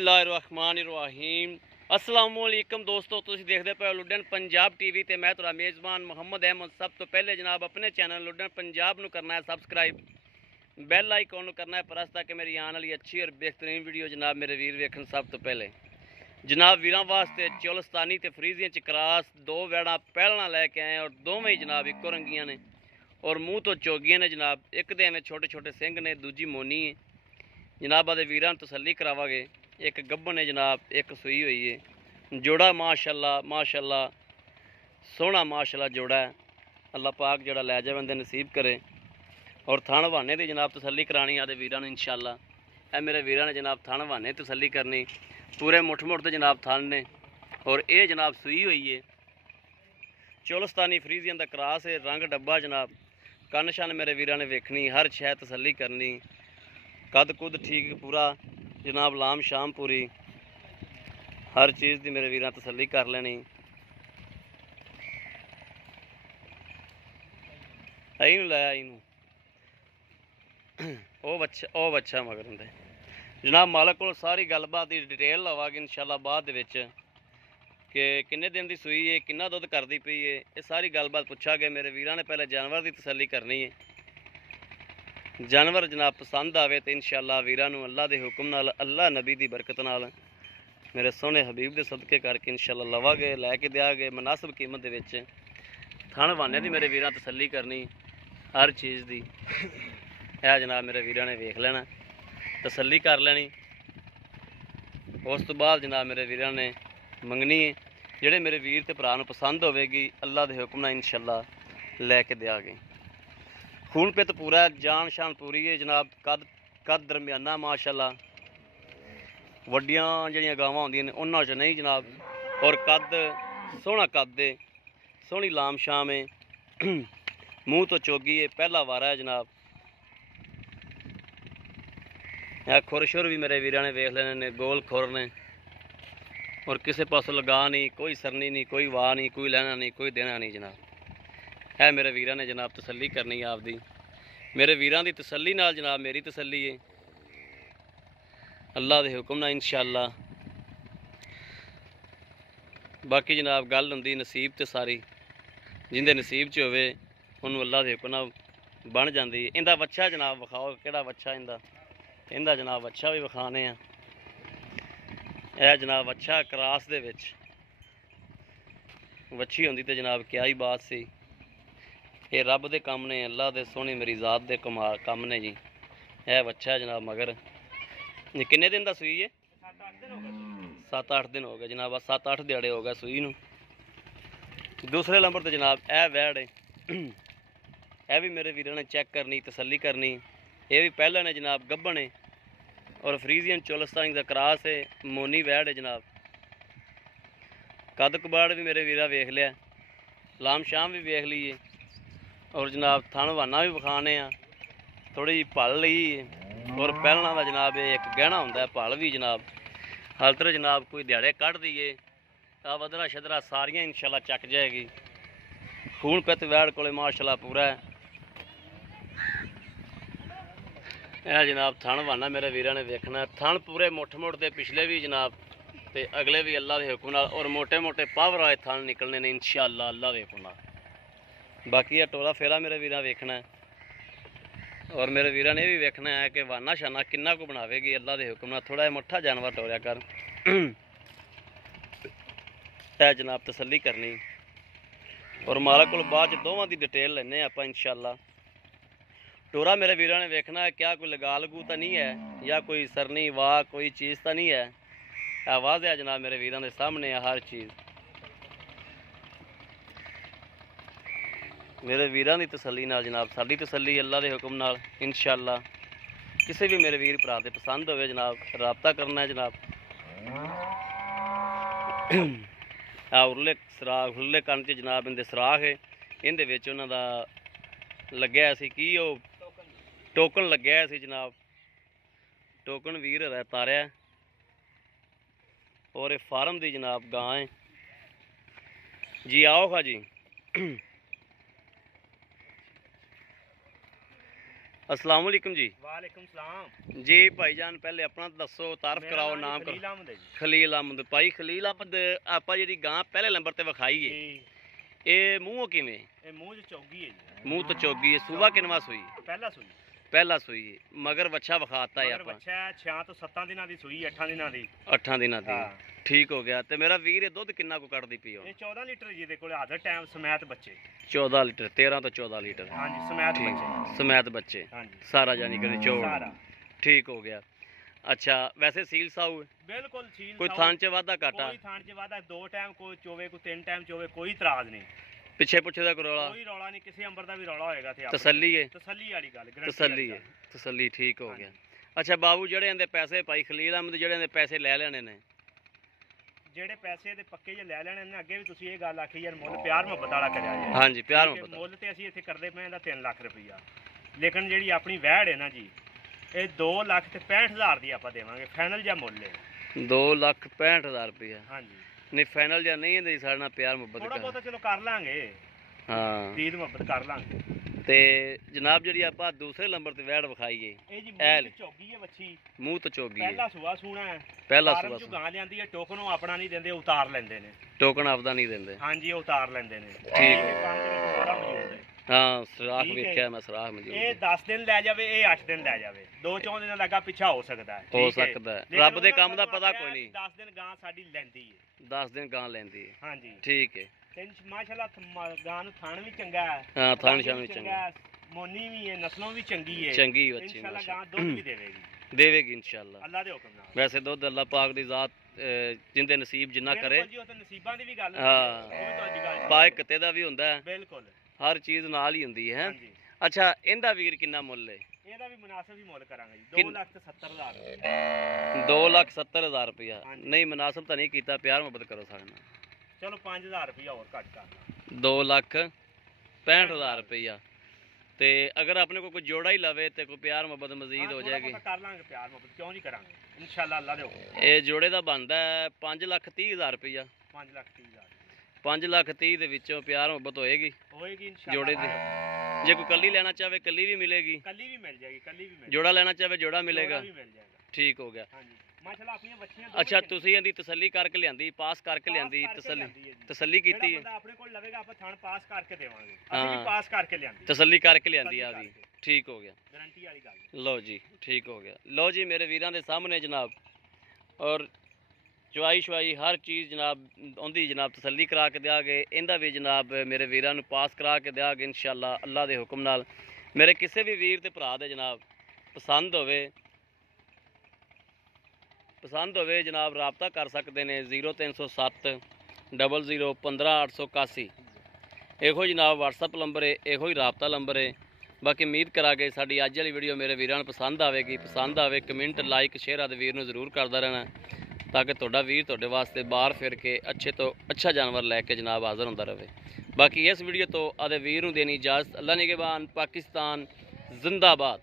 बिस्मिल्लाहिर्रहमानिर्रहीम अस्सलामुअलैकुम दोस्तों, तुसीं देखदे पे लुडन पंजाब टीवी ते मैं तुहाडा मेज़बान मुहम्मद अहमद। सब तो पहले जनाब अपने चैनल लुडन पंजाब नूं करना है सबसक्राइब, बैल आइकॉन नूं करना है प्रेस ताकि मेरी आने वाली अच्छी और बेहतरीन वीडियो जनाब मेरे वीर वेखन। सब तो पहले जनाब वीरां वास्ते चोलस्तानी ते फ्रीजियां च क्रास दो वैड़ा पहलना लैके आए और दोवें ही जनाब इक्को रंगियां ने और मूँह तो चोगियां ने जनाब। एक दे एवें छोटे छोटे सिंग ने, दूजी मोनी है जनाब। आदे वीरां तसल्ली करावांगे। एक गब्बन है जनाब, एक सूई हुई है। जोड़ा माशाल्लाह माशाल्लाह सोहना माशाल्लाह जोड़ा है। अल्लाह पाक जोड़ा लै जाए बंदे नसीब करे। और थान बहाने की जनाब तसल्ली करानी आदे वीरां ने इंशाअल्लाह। ए मेरे वीरां ने जनाब थान बहाने तसल्ली करनी, पूरे मुठ मुठ तो जनाब थान ने। और ये जनाब सूई हुई है, चोलस्तानी फ्रीजियन का क्रास है, रंग डब्बा जनाब। कन्न शन मेरे वीरां ने वेखनी, हर शै तसल्ली करनी, कद कुद ठीक पूरा जनाब, लाम शाम पूरी, हर चीज़ की मेरे वीरां तसल्ली कर लेनी। आई नूं लै आई नूं ओ बच्चा मगर हुंदे जनाब। मालक कोल सारी गलबात की डिटेल लवांगे इंशाअल्लाह बाद दे विच कि किन्ने दिन की सूई है, किन्ना दुध करती पई है, ये सारी गलबात पुछांगे। मेरे वीरां ने पहले जानवर की तसल्ली करनी है। जानवर जनाब पसंद आवे तो इंशाअल्लाह वीरां नूं अल्लाह के हुक्म नाल, अल्लाह नबी की बरकत नाल, मेरे सोहने हबीब के सदके करके इंशाअल्लाह लवांगे, लैके देंगे मुनासिब कीमत दे विच। थण वाने की मेरे वीरां तसल्ली करनी हर चीज़ की। यह जनाब मेरे वीरां ने वेख लेना, तसल्ली कर लेनी। उस तो बाद जनाब मेरे वीरां ने मंगनी है। जिहड़े मेरे वीर ते भरा नूं पसंद होवेगी अल्लाह के हुक्म नाल इंशाअल्लाह लैके देंगे। खून पित पूरा, जान शान पूरी है जनाब। कद कद दरम्याना माशाल्लाह, वड्डियां जिहड़ियां गावां होंदियां ने उन्हां च नहीं जनाब। और कद सोहना कद है, सोहनी लाम शाम है, मूँह तो चोगी है, पहला वारा है जनाब। यह खुर शुर भी मेरे वीरां ने वेख लेने ने, गोल खुर ने और किसी पासों लगा नहीं, कोई सरनी नहीं, कोई वाह नहीं, कोई लैना नहीं, कोई देना नहीं जनाब। है मेरे वीरां ने जनाब तसल्ली करनी आपदी। मेरे वीरां दी तसल्ली नाल जनाब मेरी तसल्ली है, अल्लाह के हुक्म नाल इंशाअल्लाह। बाकी जनाब गल हुंदी नसीब ते सारी, जिंदे नसीब च होवे उन्होंने अल्लाह के हुक्म नाल बन जाती है। इंदा बच्चा जनाब विखाओ, किहड़ा बच्चा इंदा जनाब बच्चा भी विखाने आ। यह जनाब बच्चा क्रास दे विच वच्छी होंदी तो जनाब क्या ही बात सी। ये रब दे कम ने, अल्लाह दे सोहनी मेरी जात दे कम ने जी। यह बच्चा जनाब मगर ये किन्ने दिन का सूई है? 7-8 दिन हो गए जनाब, 7-8 दिहाड़े हो गए सूई नूं। दूसरे नंबर तो जनाब यह वैड़ है, यह भी मेरे वीरों ने चेक करनी, तसल्ली करनी। ये भी पहले ने जनाब, गब्बन है और फ्रीजियन चोलस्तानी का क्रास है, मोनी वैड़ है जनाब। कद कबाड़ भी मेरे वीरा वेख लिया, लाम शाम भी वेख ली है और जनाब थन वाना भी विखाने आ। थोड़ी जी पल ली है और पहलना का जनाब एक गहना होंदा है पल भी जनाब। हालतर जनाब कोई दिहाड़े कढ़ दीए तो वदरा शदरा सारियां इंशाअल्लाह चक जाएगी। खून पित वैड़ कोले माशाअल्लाह पूरा है। यह जनाब थन वाना मेरे वीरां ने वेखना, थन पूरे मुठ मुठ के पिछले भी जनाब ते अगले भी अल्लाह के हुक्म नाल और मोटे मोटे पावर वाले थन निकलने ने इंशाअल्लाह अल्लाह के हुक्म नाल। बाकी यह टोला फेरा मेरे वीरां वेखना है और मेरे वीरां ने भी वेखना है कि वाना शाना किन्ना को बनावेगी अल्लाह के हुक्म नाल। थोड़ा मुठा जानवर टोरिया कर है जनाब, तसल्ली करनी और मालक कोल बाद च दोवां दी डिटेल लैने आपां इंशाअल्लाह। टोरा मेरे वीरां ने वेखना है क्या कोई लगा लगू तो नहीं है या कोई सरनी वाह कोई चीज़ तो नहीं है। आवाज़ है जनाब मेरे वीरां के सामने है हर चीज़। मेरे वीरां की तसल्ली नाल जनाब साडी तसल्ली अल्लाह के हुक्म नाल इंशाअल्लाह। किसी भी मेरे वीर भरा ते पसंद होवे जनाब राबता करना है जनाब। उरले सराख उरले कन च जनाब इनके सराख है, इनदे विच उन्हां दा लग्या सी की ओ टोकन लग्या सी जनाब। टोकन वीर हरा तारिया और ये फार्म दी जनाब गां है जी। आओ खा जी, अस्सलाम वालेकुम जी। वालेकुम सलाम जी भाईजान पहले अपना दसो, तारफ कराओ, नाम खलील करो। अहमद है जी। खलील अहमद भाई, खलील अहमद ਆਪਾਂ ਜਿਹੜੀ ਗਾਂ ਪਹਿਲੇ ਨੰਬਰ ਤੇ ਵਿਖਾਈ ਏ, जी ਇਹ ਮੂੰਹੋਂ ਕਿਵੇਂ? ਇਹ ਮੂੰਹ ਚ ਚੌਗੀ ਹੈ ਜੀ। ਮੂੰਹ ਤੋਂ ਚੋਗੀ ਏ। ਸੂਬਾ ਕਿਨਵਾ ਸੂਈ? ਪਹਿਲਾ ਸੂਈ ਪਹਿਲਾ ਸੂਈ ਏ। ਮਗਰ ਵੱਛਾ ਵਿਖਾਤਾ ਏ ਮਗਰ ਆਪਾਂ। ਬੱਚਾ 6 ਤੋਂ 7 ਦਿਨਾਂ ਦੀ ਸੂਈ, 8 ਦਿਨਾਂ ਦੀ। 8 ਦਿਨਾਂ ਦੀ। ਹਾਂ ਠੀਕ ਹੋ ਗਿਆ। ਤੇ ਮੇਰਾ ਵੀਰ ਇਹ ਦੁੱਧ ਕਿੰਨਾ ਕੁ ਕੱਢਦੀ ਪਈ ਹੁਣ? ਇਹ 14 ਲੀਟਰ ਜੀ ਦੇ ਕੋਲ ਹਾਜ਼ਰ ਟਾਈਮ ਸਮੈਤ ਬੱਚੇ। 14 ਲੀਟਰ, 13 ਤੋਂ 14 ਲੀਟਰ। ਹਾਂਜੀ ਸਮੈਤ ਠੀਕ, ਬੱਚੇ। ਸਮੈਤ ਬੱਚੇ ਹਾਂਜੀ ਸਾਰਾ ਜਾਨੀ ਕਿ ਨਿਚੋੜ। ਸਾਰਾ ਠੀਕ ਹੋ ਗਿਆ। ਅੱਛਾ ਵੈਸੇ ਸੀਲ ਸਾਊ ਹੈ? ਬਿਲਕੁਲ ਸੀਲ ਕੋਈ ਸਾਊ, ਥਾਂ ਚ ਵਾਧਾ ਘਾਟਾ? ਕੋਈ ਥਾਂ ਚ ਵਾਧਾ, 2 ਟਾਈਮ ਕੋਈ ਚੋਵੇ, ਕੋਈ 3 ਟਾਈਮ ਚੋਵੇ, ਕੋਈ ਇਤਰਾਜ਼ ਨਹੀਂ। ਪਿੱਛੇ ਪੁੱਛੇ ਦਾ ਕਰੋਲਾ? ਕੋਈ ਰੌਲਾ ਨਹੀਂ, ਕਿਸੇ ਅੰਬਰ ਦਾ ਵੀ ਰੌਲਾ ਹੋਏਗਾ ਤੇ ਆਪਣੇ ਤਸੱਲੀ ਹੈ? ਤਸੱਲੀ ਵਾਲੀ ਗੱਲ, guarantee ਤਸੱਲੀ ਵਾਲੀ ਹੈ, ਗੱਲ। ਤਸੱਲੀ। ਠੀਕ ਹੋ ਗਿਆ। ਹਾਂਜੀ। ਅੱਛਾ ਬਾਬੂ ਜਿਹੜੇ ਇਹਦੇ ਪੈਸੇ ਭਾਈ ਖਲੀਲ ਅਹਿਮਦ ਜਿਹੜੇ ਇਹਦੇ ਪੈਸੇ ਲੈ ਲੈਣੇ ਨੇ, ਜਿਹੜੇ ਪੈਸੇ ਦੇ ਪੱਕੇ ਜੇ ਲੈ ਲੈਣੇ ਨੇ, ਅੱਗੇ ਵੀ ਤੁਸੀਂ ਇਹ ਗੱਲ ਆਖੀ ਯਾਰ ਮੁੱਲ ਪਿਆਰ ਮੁਹੱਬਤ ਵਾਲਾ ਕਰਿਆ ਜੇ। ਹਾਂਜੀ ਪਿਆਰ ਠੀਕ ਹੈ, ਮੁਹੱਬਤ। ਮੁੱਲ ਤੇ ਅਸੀਂ ਇੱਥੇ ਕਰਦੇ ਪਏ ਇਹਦਾ 3 ਲੱਖ ਰੁਪਈਆ, ਲੇਕਿਨ ਜਿਹੜੀ ਆਪਣੀ ਵਹਿੜ ਹੈ ਨਾ ਜੀ, ਇਹ 2,65,000 ਦੀ ਆਪਾਂ ਦੇਵਾਂਗੇ, ਫਾਈਨਲ ਜਾਂ ਮੁੱਲ ਹੈ। 2,65,000 ਰੁਪਇਆ? ਹਾਂਜੀ ਨਹੀਂ ਫਾਈਨਲ ਜਾਂ ਨਹੀਂ ਇਹਦੇ ਸਾਡੇ ਨਾਲ ਪਿਆਰ ਮੁਹੱਬਤ ਥੋੜਾ ਕਰ। ਬਹੁਤਾ ਚਲੋ ਕਰ ਲਾਂਗੇ, ਹਾਂ ਦੀਦ ਮੁਹੱਬਤ ਕਰ ਲਾਂਗੇ। ਤੇ ਜਨਾਬ ਜਿਹੜੀ ਆਪਾਂ ਦੂਸਰੇ ਨੰਬਰ ਤੇ ਵੈੜ ਵਿਖਾਈਏ, ਇਹ ਜੀ ਐਲ। ਮੂੰਹ ਤੇ ਚੌਗੀ ਹੈ ਵੱਛੀ, ਮੂੰਹ ਤੋਂ ਚੋਗੀ ਹੈ, ਪਹਿਲਾ ਸੂਆ ਸੂਣਾ ਹੈ। ਪਹਿਲਾ ਫਾਰਮ ਸੂਆ ਚੋਂ ਗਾਂ ਲਿਆਂਦੀ ਹੈ, ਟੋਕਨ ਉਹ ਆਪਣਾ ਨਹੀਂ ਦਿੰਦੇ, ਉਤਾਰ ਲੈਂਦੇ ਨੇ। ਟੋਕਨ ਆਪਦਾ ਨਹੀਂ ਦਿੰਦੇ? ਹਾਂਜੀ ਉਹ ਉਤਾਰ ਲੈਂਦੇ ਨੇ। ਠੀਕ ਇਹ ਕੰਮ ਦੇ ਵਿੱਚ ਬੜਾ ਮੌਜੂਦ ਹੈ। ਹਾਂ ਸਰਾਖ ਠੀਕ ਹੈ। ਵੇਖਿਆ ਮੈਂ, ਸਰਾਖ ਮੌਜੂਦ ਇਹ ਹੈ। 10 ਦਿਨ ਲੈ ਜਾਵੇ, ਇਹ 8 ਦਿਨ ਲੈ ਜਾਵੇ, 2-4 ਦਿਨਾਂ ਲੱਗਾ ਪਿੱਛਾ ਹੋ ਸਕਦਾ ਹੈ। ਹੋ ਠੀਕ ਹੈ। ਸਕਦਾ ਹੈ। ਲੇਕਿਨ ਰੱਬ ਦੇ ਉਹਨਾਂ ਕੰਮ ਦਾ ਸਾਨੂੰ ਪਤਾ ਆਖਿਆ ਕੋਈ ਵੀ ਨਹੀਂ। 10 ਦਿਨ ਗਾਂ ਸਾਡੀ ਲੈਂਦੀ ਹੈ। 10 ਦਿਨ ਗਾਂ ਲੈਂਦੀ ਹੈ। ਹਾਂਜੀ ਠੀਕ ਹੈ। ਤੇ ਮਾਸ਼ਾਅੱਲਾ ਗਾਂ ਨੂੰ ਥਣ ਵੀ ਚੰਗਾ ਹੈ, ਹਾਂ ਥਾਣ ਰੰਗ ਸ਼ਾਨ ਵੀ ਚੰਗਾ, ਹੈ, ਮੋਨੀ ਵੀ ਹੈ, ਨਸਲੋਂ ਵੀ ਚੰਗੀ ਹੈ। ਚੰਗੀ ਬੱਚੀ ਇਨਸ਼ਾਅੱਲਾ ਮਾਸ਼ਾ ਗਾਂ ਦੁੱਧ ਵੀ ਦੇਵੇਗੀ, ਦੇਵੇਗੀ ਇਨਸ਼ਾਅੱਲਾ। ਅੱਲਾ ਦੇ ਹੁਕਮ ਨਾਲ। ਵੈਸੇ ਦੁੱਧ ਅੱਲਾ ਪਾਕ ਦੀ ਜ਼ਾਤ ਜਿੰਦੇ ਨਸੀਬ ਜਿੰਨਾ ਕਰੇ। ਬਿਲਕੁਲ ਜੀ, ਉਹ ਤਾਂ ਨਸੀਬਾਂ ਦੀ ਵੀ ਗੱਲ ਹੈ। ਹਾਂ। ਉਹ ਵੀ ਤੁਹਾਡੀ ਗੱਲ ਪਾਏ ਕਿਤੇ ਦਾ ਵੀ ਹੁੰਦਾ ਹੈ, ਬਿਲਕੁਲ। ਹਰ ਚੀਜ਼ ਨਾਲ ਹੀ ਹੁੰਦੀ ਹੈ। ਹਾਂਜੀ ਅੱਛਾ ਇਹਦਾ ਵੀਰ ਕਿੰਨਾ ਮੁੱਲ ਹੈ? ਇਹਦਾ ਵੀ ਮੁਨਾਸਬ ਹੀ ਮੁੱਲ ਕਰਾਂਗੇ ਜੀ, ਕਿੰਨ- 2,70,000। 2,70,000 ਰੁਪਇਆ? ਹਾਂਜੀ। ਨਹੀਂ ਮੁਨਾਸਬ ਤਾਂ ਨਹੀਂ ਕੀਤਾ, ਪਿਆਰ ਮੁਹੱਬਤ ਕਰੋ ਸਾਡੇ ਨਾਲ। ਚਲੋ 5,000 ਰੁਪਇਆ ਹੋਰ ਘੱਟ ਕਰ ਦਾਂ। 2,65,000 ਰੁਪਇਆ। ਤੇ ਅਗਰ ਆਪਣੇ ਕੋਲ ਕੋਈ ਜੋੜਾ ਹੀ ਲਵੇ ਤੇ ਕੋਈ ਪਿਆਰ ਮੁਹੱਬਤ ਮਜ਼ੀਦ ਹੋ ਜਾਏਗੀ? ਕਰ ਲਾਂਗੇ ਪਿਆਰ ਮੁਹੱਬਤ, ਕਿਉਂ ਨਹੀਂ ਕਰਾਂਗੇ ਇਨਸ਼ਾਅੱਲਾ, ਅੱਲਾ ਦੇ ਹੁਕਮ। ਇਹ ਜੋੜੇ ਦਾ ਬਣਦਾ 5,30,000 ਰੁਪਇਆ। 5,30,000 5,30,000 ਦੇ ਵਿੱਚੋਂ ਪਿਆਰ ਮੁਹੱਬਤ ਹੋਏਗੀ ਹੋਏਗੀ ਇਨਸ਼ਾਅੱਲਾ। ਜੋੜੇ ਦੀ? ਜੇ ਕੋਈ ਕੱਲੀ ਲੈਣਾ ਚਾਹਵੇ ਕੱਲੀ ਵੀ ਮਿਲੇਗੀ, ਕੱਲੀ ਵੀ ਮਿਲ ਜਾਏਗੀ, ਕੱਲੀ ਵੀ ਮਿਲ ਜੋੜਾ ਲੈਣਾ ਚਾਹਵੇ ਜੋੜਾ ਜੋੜਾ ਮਿਲੇਗਾ। ਵੀ ਮਿਲ ਜਾਏਗਾ। ਠੀਕ ਹੋ ਗਿਆ। ਹਾਂਜੀ ਮਾਸ਼ਾਅੱਲਾ ਆਪਣੀਆਂ ਬੱਚੀਆਂ ਅੱਛਾ ਤੁਸੀਂ ਇਹਦੀ ਤਸੱਲੀ ਕਰਕੇ ਲਿਆਂਦੀ, ਪਾਸ ਕਰਕੇ ਲਿਆਂਦੀ, ਤਸੱਲੀ ਕੀਤੀ ਹੈ? ਬੰਦਾ ਆਪਣੇ ਕੋਲ ਲਵੇਗਾ ਆਪਾਂ ਥਣ ਪਾਸ ਕਰਕੇ ਦੇਵਾਂਗੇ, ਅਸੀਂ ਹਾਂ। ਵੀ ਪਾਸ ਕਰਕੇ ਲਿਆਂਦੀ, ਤਸੱਲੀ ਕਰਕੇ ਲਿਆਂਦੀ ਤਸੱਲੀ ਆ ਵੀ। ਕਰਕੇ। ਠੀਕ ਹੋ ਗਿਆ। ਗਾਰੰਟੀ ਵਾਲੀ ਗੱਲ। ਲਓ ਜੀ ਠੀਕ ਹੋ ਗਿਆ। ਲਓ ਜੀ ਮੇਰੇ ਵੀਰਾਂ ਦੇ ਸਾਹਮਣੇ ਜਨਾਬ, ਔਰ ਚੁਆਈ ਸ਼ੁਆਈ ਹਰ ਚੀਜ਼ ਜਨਾਬ ਉਹਦੀ ਜਨਾਬ ਤਸੱਲੀ ਕਰਾ ਕੇ ਦਿਆਂਗੇ, ਇਹਦਾ ਵੀ ਜਨਾਬ ਮੇਰੇ ਵੀਰਾਂ ਨੂੰ ਪਾਸ ਕਰਾ ਕੇ ਦਿਆਂਗੇ ਇਨਸ਼ਾਅੱਲਾ ਅੱਲਾ ਦੇ ਹੁਕਮ ਨਾਲ। ਮੇਰੇ ਕਿਸੇ ਵੀ ਵੀਰ ਤੇ ਭਰਾ ਦੇ ਜਨਾਬ ਪਸੰਦ ਹੋਵੇ ਜਨਾਬ ਰਾਬਤਾ ਕਰ ਸਕਦੇ ਨੇ 0307 00 15 881। ਇਹੋ ਜਨਾਬ WhatsApp ਨੰਬਰ ਹੈ, ਇਹੋ ਹੀ ਰਾਬਤਾ ਨੰਬਰ ਹੈ। ਬਾਕੀ ਉਮੀਦ ਕਰਾਂਗੇ ਸਾਡੀ ਅੱਜ ਵਾਲੀ ਵੀਡੀਓ ਮੇਰੇ ਵੀਰਾਂ ਨੂੰ ਪਸੰਦ ਆਵੇਗੀ। ਪਸੰਦ ਆਵੇ ਕਮੈਂਟ ਲਾਈਕ ਸ਼ੇਅਰ ਆਦਿ ਵੀਰ ਨੂੰ ਜ਼ਰੂਰ ਕਰਦਾ ਰਹਿਣਾ, ਤਾਂ ਕਿ ਤੁਹਾਡਾ ਵੀਰ ਤੁਹਾਡੇ ਵਾਸਤੇ ਬਾਹਰ ਫਿਰ ਕੇ ਅੱਛੇ ਤੋਂ ਅੱਛਾ ਜਾਨਵਰ ਲੈ ਕੇ ਜਨਾਬ ਹਾਜ਼ਰ ਹੁੰਦਾ ਰਹੇ। ਬਾਕੀ ਇਸ ਵੀਡੀਓ ਤੋਂ ਆਦੇ ਵੀਰ ਨੂੰ ਦੇਣੀ ਇਜਾਜ਼ਤ। ਅੱਲਾ ਨਿਗਹਿਬਾਨ। ਪਾਕਿਸਤਾਨ ਜ਼ਿੰਦਾਬਾਦ।